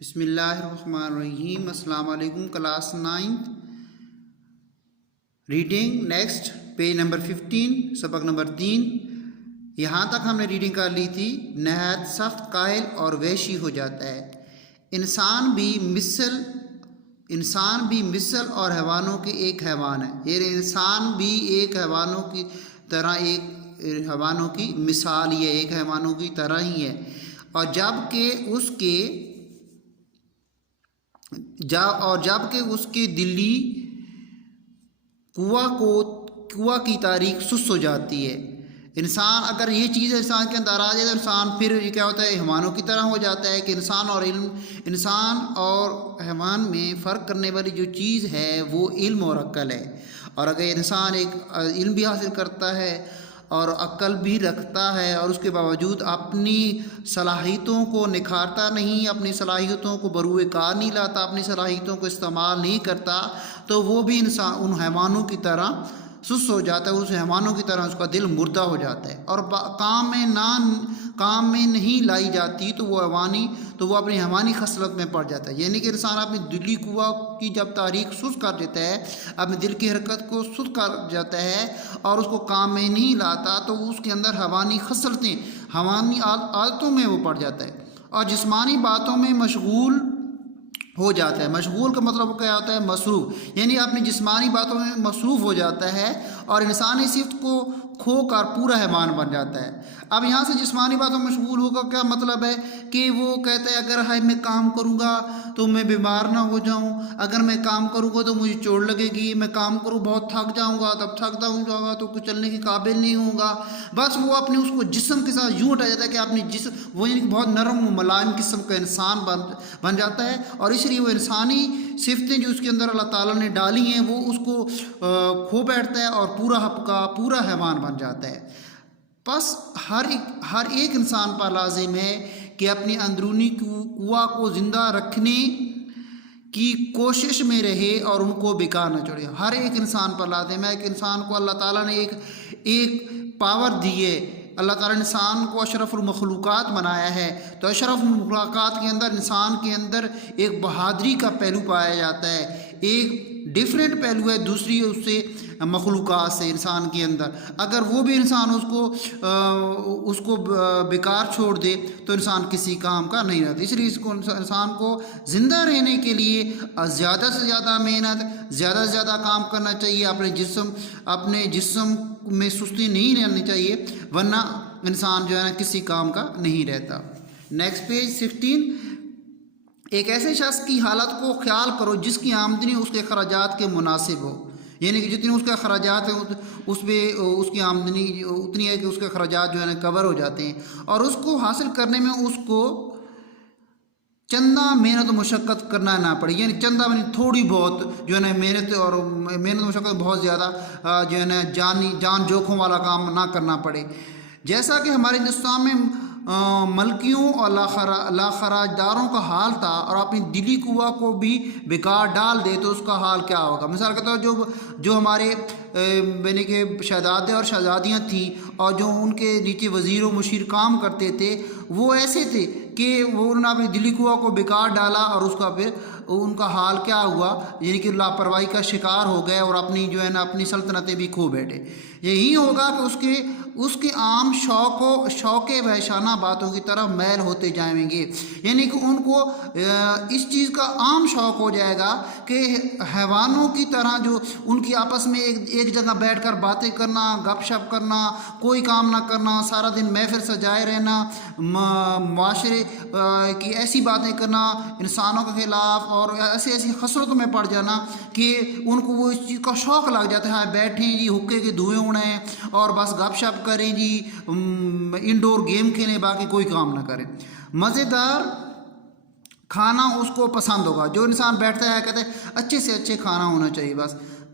بسم اللہ الرحمن الرحیم۔ السلام علیکم class 9 reading next page number 15 سبق نمبر 3۔ یہاں تک ہم نے ریڈنگ کر لی تھی۔ نہایت سخت قائل اور وحشی ہو جاتا ہے۔ انسان بھی مثل اور حیوانوں کے ایک حیوان ہے۔ یہ انسان بھی ایک حیوانوں کی طرح حیوانوں کی مثال یہ ایک حیوانوں کی طرح ہی ہے، اور جب کہ اس کے دلی قوہ کی تاریخ سست ہو جاتی ہے۔ انسان اگر یہ چیز انسان کے اندر آ جائے تو انسان پھر یہ کیا ہوتا ہے، حیوانوں کی طرح ہو جاتا ہے کہ انسان اور حیوان میں فرق کرنے والی جو چیز ہے وہ علم اور عقل ہے۔ اور اگر انسان ایک علم بھی حاصل کرتا ہے اور عقل بھی رکھتا ہے اور اس کے باوجود اپنی صلاحیتوں کو نکھارتا نہیں، اپنی صلاحیتوں کو بروئے کار نہیں لاتا، اپنی صلاحیتوں کو استعمال نہیں کرتا، تو وہ بھی انسان ان حیوانوں کی طرح سست ہو جاتا ہے، اس حیوانوں کی طرح اس کا دل مردہ ہو جاتا ہے، اور کام میں نہیں لائی جاتی تو وہ اپنی حیوانی خصلت میں پڑ جاتا ہے۔ یعنی کہ انسان اپنی دلی قوہ کی جب تاریخ سست کر دیتا ہے، اپنے دل کی حرکت کو سست کر جاتا ہے اور اس کو کام میں نہیں لاتا، تو اس کے اندر حیوانی خصلتیں، حیوانی عادتوں میں وہ پڑ جاتا ہے اور جسمانی باتوں میں مشغول ہو جاتا ہے۔ مشغول کا مطلب کیا ہوتا ہے؟ مصروف، یعنی اپنی جسمانی باتوں میں مصروف ہو جاتا ہے اور انسانی صفت کو کھو کر پورا حیوان بن جاتا ہے۔ اب یہاں سے جسمانی باتوں میں مشغول ہوگا کیا مطلب ہے کہ وہ کہتا ہے اگر میں کام کروں گا تو میں بیمار نہ ہو جاؤں، اگر میں کام کروں گا تو مجھے چوٹ لگے گی، میں کام کروں بہت تھک جاؤں گا، تب تھکتا ہوں جاؤں گا تو کچھ چلنے کے قابل نہیں ہوں گا۔ بس وہ اپنے اس کو جسم کے ساتھ یوں ہٹا جاتا ہے کہ اپنی جسم وہ یعنی بہت نرم و ملائم قسم کا انسان بن جاتا ہے، اور اس لیے وہ انسانی صفتیں جو اس کے اندر اللہ تعالیٰ نے ڈالی ہیں وہ اس کو کھو بیٹھتا ہے اور پورا حیوان بن جاتا ہے۔ بس ہر ایک انسان پر لازم ہے کہ اپنی اندرونی قوہ کو زندہ رکھنے کی کوشش میں رہے اور ان کو بیکار نہ چھوڑے۔ ہر ایک انسان پر لازم ہے کہ انسان کو اللہ تعالیٰ نے ایک پاور دی ہے۔ اللہ تعالیٰ نے انسان کو اشرف المخلوقات بنایا ہے، تو اشرف المخلوقات کے اندر انسان کے اندر ایک بہادری کا پہلو پایا جاتا ہے، ایک ڈیفرنٹ پہلو ہے دوسری اس سے مخلوقات سے انسان کے اندر۔ اگر وہ بھی انسان اس کو بیکار چھوڑ دے تو انسان کسی کام کا نہیں رہتا۔ اس لیے انسان کو زندہ رہنے کے لیے زیادہ سے زیادہ محنت، زیادہ سے زیادہ کام کرنا چاہیے، اپنے جسم میں سستی نہیں رہنی چاہیے، ورنہ انسان جو ہے نا کسی کام کا نہیں رہتا۔ Next page 15۔ ایک ایسے شخص کی حالت کو خیال کرو جس کی آمدنی اس کے اخراجات کے مناسب ہو، یعنی کہ جتنے اس کے اخراجات ہیں اس پہ اس کی آمدنی اتنی ہے کہ اس کے اخراجات جو ہے نا کور ہو جاتے ہیں، اور اس کو حاصل کرنے میں اس کو چندہ محنت و مشقت کرنا نہ پڑے، یعنی چندہ تھوڑی بہت جو ہے نا محنت و مشقت بہت زیادہ جو ہے نا جان جوکھوں والا کام نہ کرنا پڑے۔ جیسا کہ ہمارے ہندوستان میں ملکیوں اور لاخراج داروں کا حال تھا، اور اپنی دلی قوہ کو بھی بیکار ڈال دے تو اس کا حال کیا ہوگا۔ مثال کے طور جو ہمارے یعنی کہ شہزادے اور شہزادیاں تھیں اور جو ان کے نیچے وزیر و مشیر کام کرتے تھے، وہ ایسے تھے کہ انہوں نے اپنی دلی قوہ کو بیکار ڈالا اور اس کا پھر ان کا حال کیا ہوا، یعنی کہ لاپرواہی کا شکار ہو گئے اور اپنی جو ہے نا اپنی سلطنتیں بھی کھو بیٹھے۔ یہی ہوگا کہ اس کے عام شوق وحشانہ باتوں کی طرف میل ہوتے جائیں گے، یعنی کہ ان کو اس چیز کا عام شوق ہو جائے گا کہ حیوانوں کی طرح جو ان کی آپس میں ایک جگہ بیٹھ کر باتیں کرنا، گپ شپ کرنا، کوئی کام نہ کرنا، سارا دن محفل سجائے رہنا، معاشرے کی ایسی باتیں کرنا انسانوں کے خلاف، اور ایسی خسرتوں میں پڑ جانا کہ ان کو وہ اس چیز کا شوق لگ جاتا ہے، بیٹھیں جی حقے کے دھوئیں اڑائیں اور بس گپ شپ کریں جی، انڈور گیم کھیلیں، باقی کوئی کام نہ کریں۔ مزیدار کھانا اس کو پسند ہوگا، جو انسان بیٹھتا ہے کہتے ہیں اچھے سے اچھے کھانا ہونا چاہیے، بس